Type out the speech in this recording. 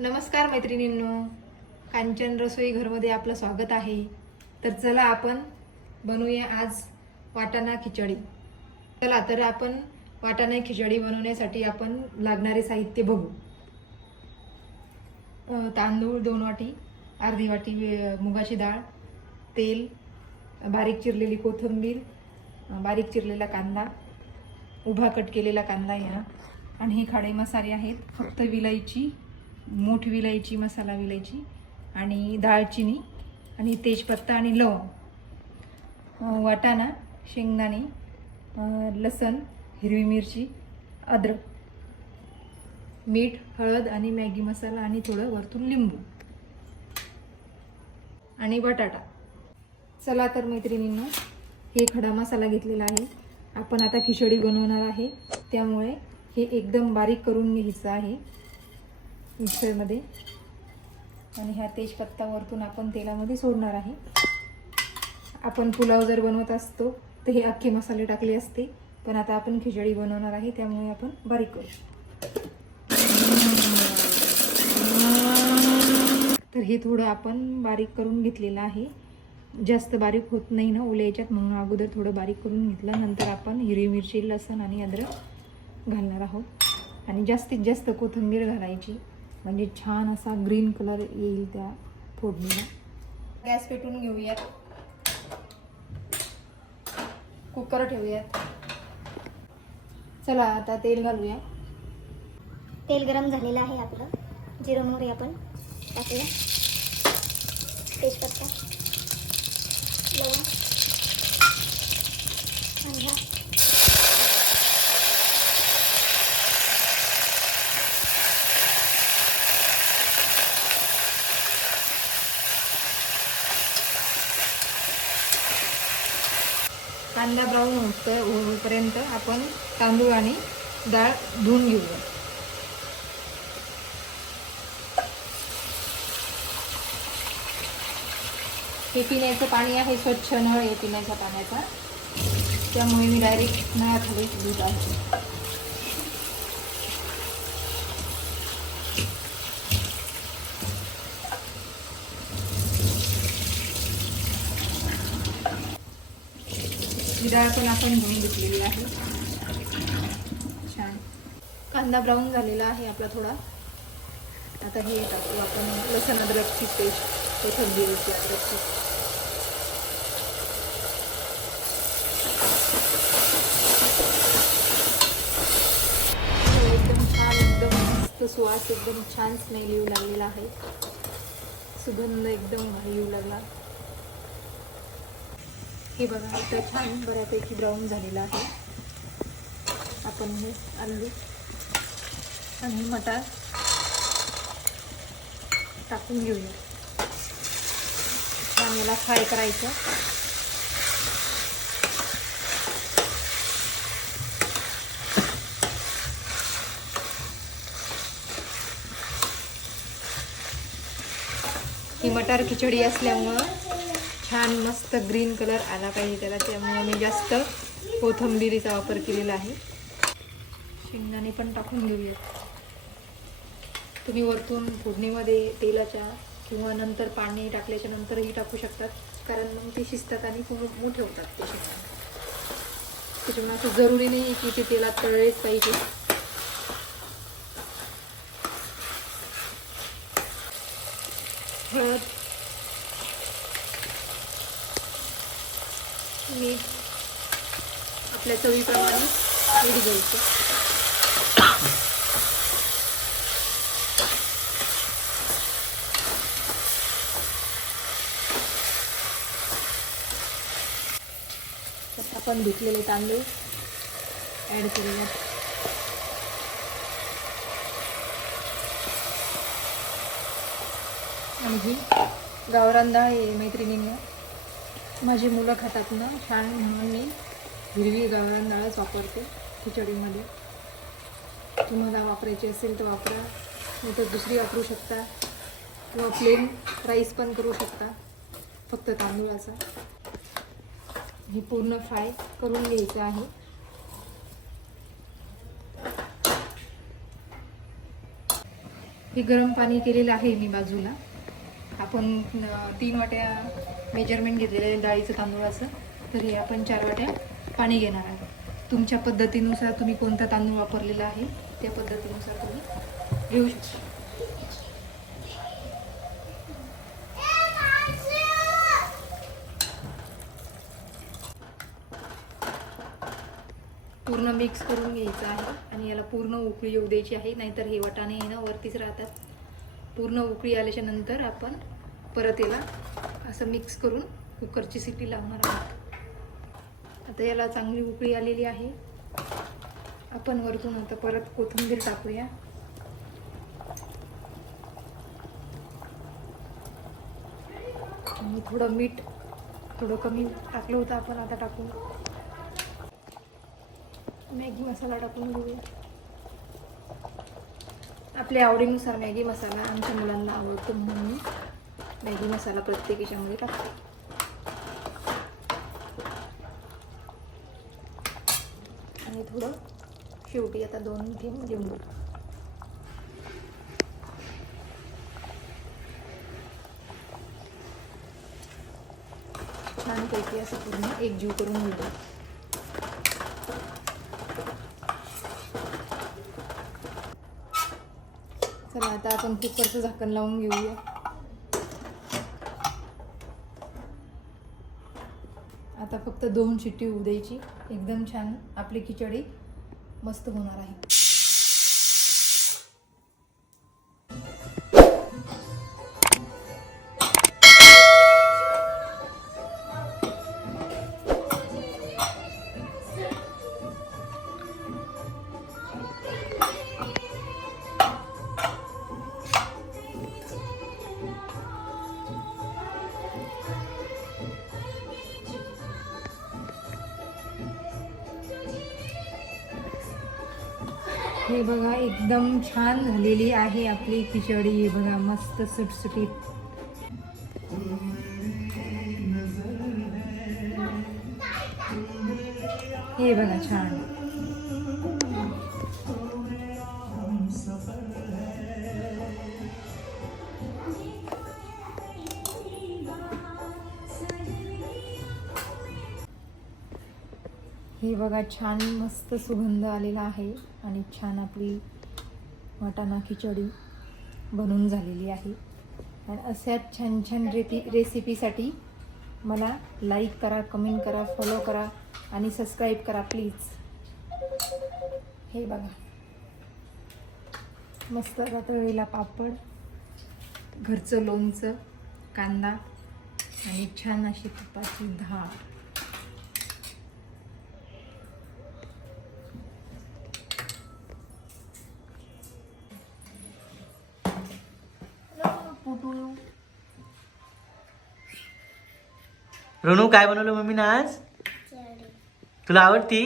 नमस्कार मैत्रिणींनो, कांचन रसोई घरमध्ये आपलं स्वागत आहे। तर चला आपण बनवूया आज वाटाणा खिचडी। चला तर आपण वाटाणा खिचडी बनवण्यासाठी आपण लागणारे साहित्य बघू। तांदूळ 2 वाटी, अर्धी वाटी मुगाची डाळ, तेल, बारीक चिरलेली कोथिंबीर, बारीक चिरलेला कांदा, उभा कट केलेला कांदा या, आणि हे खडे मसाले आहेत। फक्त विलायची, मोठ विलायची, मसाला विलायची आणि दालचिनी आणि तेजपत्ता आणि लवंग, वाटाणा, शेंगदाणे, लसण, हिरवी मिरची, अद्रक, मीठ, हळद आणि मॅगी मसाला आणि थोडं वरतून लिंबू आणि बटाटा। चला तर मैत्रिणींनो, हे खडा मसाला घेतलेला आहे। आपण आता खिचडी बनवणार आहे, त्यामुळे हे एकदम बारीक करून घ्यायचं आहे मिक्सरमध्ये। आणि हा तेजपत्ता वरतून आपण तेलामध्ये सोडणार आहे। आपण पुलाव जर बनवत असतो तर हे अख्खे मसाले टाकले असते, पण आता आपण खिचडी बनवणार आहे त्यामुळे आपण बारीक करू। तर हे थोडं आपण बारीक करून घेतलेलं आहे। जास्त बारीक होत नाही ना ओल्या याच्यात, म्हणून अगोदर थोडं बारीक करून घेतलं। नंतर आपण हिरवी मिरची, लसण आणि अद्रक घालणार आहोत आणि जास्तीत जास्त कोथिंबीर घालायची, म्हणजे छान असा ग्रीन कलर येईल त्या फोडणीला। गॅस पेटवून घेऊयात, कुकर ठेवूयात। चला आता तेल घालूया। तेल गरम झालेलं आहे आपलं। जिरं मोहरी आपण टाकूया, तेजपत्ता, लवंग आणि हा कांदा ब्राऊन होईपर्यंत आपण तांदूळ आणि डाळ धुवून घेऊया। हे पिण्याचं पाणी आहे, स्वच्छ नळ आहे पिण्याच्या पाण्याचा, त्यामुळे मी डायरेक्ट नळाखाली धुत आहे। ही डाळ पण आपण धुवून घेतलेली आहे छान। कांदा ब्राऊन झालेला आहे आपला थोडा। आता हे टाकू आपण लसण अद्रकची पेस्ट, कोथिंबीरची, अद्रकची। एकदम छान, एकदम मस्त सुवास, एकदम छान स्मेल येऊ लागलेला आहे, सुगंध एकदम भारी येऊ लागला। हे बघा आता छान बऱ्यापैकी ब्राऊन झालेला आहे। आपण हे आलू आणि मटार टाकून घेऊया, छान याला फ्राय करायचं। ही मटार खिचडी असल्यामुळं छान मस्त ग्रीन कलर आला पाहिजे त्याला, त्यामुळे मी जास्त कोथिंबीरीचा वापर केलेला आहे। शेंगदाणे पण टाकून घेऊयात। तुम्ही वरतून फोडणीमध्ये तेलाच्या किंवा नंतर पाणी टाकल्याच्या नंतरही टाकू शकतात, कारण मग ते शिजतात आणि मोठे होतात ते शिजतात। त्याच्यामुळे असं जरुरी नाही की ते तेलात तळलेच पाहिजे। हळद, मीठ आपल्या चवीप्रमाणे मीठ घ्यायचं। आपण धुतलेले तांदूळ ॲड करूया। आणि ही गावरान डाळ आहे मैत्रिणींना, माझी मुलं खातात ना छान, म्हणून मी हिरवी गावरान डाळच वापरते खिचडीमध्ये। तुम्हाला वापरायची असेल तर वापरा, नाही तर दुसरी वापरू शकता, किंवा प्लेन राईस पण करू शकता फक्त तांदूळाचा। हे पूर्ण फ्राय करून घ्यायचं आहे। हे गरम पाणी केलेलं आहे मी बाजूला. आपण 3 वाट्या मेजरमेंट घेतलेलं आहे डाळीचं तांदूळाचं, तर हे आपण 4 वाट्या पाणी घेणार आहे. तुमच्या पद्धतीनुसार तुम्ही कोणता तांदूळ वापरलेला आहे त्या पद्धतीनुसार तुम्ही घेऊ शकता. पूर्ण मिक्स करून घ्यायचं आहे आणि याला पूर्ण उकळी येऊ द्यायची आहे, नाहीतर हे वाटाणे आहे ना वरतीच राहतात. पूर्ण उकळी आल्याच्या नंतर आपण परत याला असं मिक्स करून कुकरची शिट्टी लावणार आहोत. आता याला चांगली उकळी आलेली आहे. आपण वरतून आता परत कोथिंबीर टाकूया. आणि थोडं मीठ थोडं कमी टाकलं होतं आपण, आता टाकू. मॅगी मसाला टाकून घेऊया आपल्या आवडीनुसार. मॅगी मसाला आमच्या मुलांना आवडतो म्हणून मी मॅगी मसाला प्रत्येक याच्यामध्ये टाकते. आणि थोडं शेवटी आता 2 थेंब लिंबू. छानपैकी असं पूर्ण एकजीव करून घेऊ. चला आता आपण कुकरचं झाकण लावून घेऊया. आता फक्त 2 शिट्टी होऊ द्यायची. एकदम छान आपली खिचडी मस्त होणार आहे. हे बघा एकदम छान झालेली आहे आपली खिचडी. हे बघा मस्त सुटसुटीत. हे बघा छान. हे बघा छान मस्त सुगंध आलेला आहे आणि छान आपली वाटाणा खिचडी बनून झालेली आहे. आणि अशाच छान छान रेसिपीसाठी मला लाईक करा, कमेंट करा, फॉलो करा आणि सबस्क्राईब करा प्लीज. हे बघा मस्त तळलेला पापड, घरचं लोणचं, कांदा आणि छान अशी तुपाची धार. रणू काय बनवलं मम्मीनं आज? तुला आवडती?